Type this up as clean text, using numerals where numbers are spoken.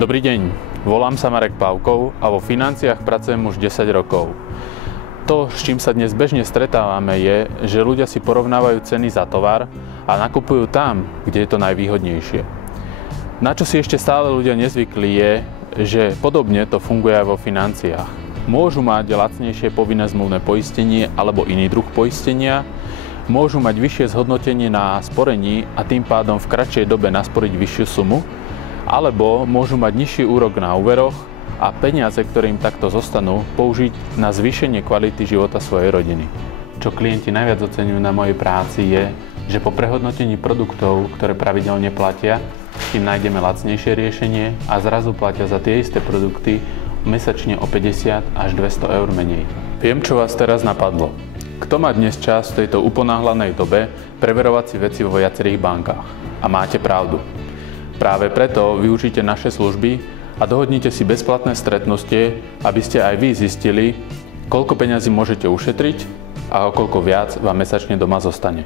Dobrý deň, volám sa Marek Pavkov a vo financiách pracujem už 10 rokov. To, s čím sa dnes bežne stretávame, je, že ľudia si porovnávajú ceny za tovar a nakupujú tam, kde je to najvýhodnejšie. Na čo si ešte stále ľudia nezvykli je, že podobne to funguje aj vo financiách. Môžu mať lacnejšie povinné zmluvné poistenie alebo iný druh poistenia, môžu mať vyššie zhodnotenie na sporení a tým pádom v kratšej dobe nasporiť vyššiu sumu, alebo môžu mať nižší úrok na úveroch a peniaze, ktoré im takto zostanú, použiť na zvýšenie kvality života svojej rodiny. Čo klienti najviac oceňujú na mojej práci je, že po prehodnotení produktov, ktoré pravidelne platia, im nájdeme lacnejšie riešenie a zrazu platia za tie isté produkty mesačne o 50 až 200 eur menej. Viem, čo vás teraz napadlo. Kto má dnes čas v tejto uponáhlanej dobe preverovať si veci vo viacerých bankách? A máte pravdu. Práve preto využite naše služby a dohodnite si bezplatné stretnutie, aby ste aj vy zistili, koľko peňazí môžete ušetriť a o koľko viac vám mesačne doma zostane.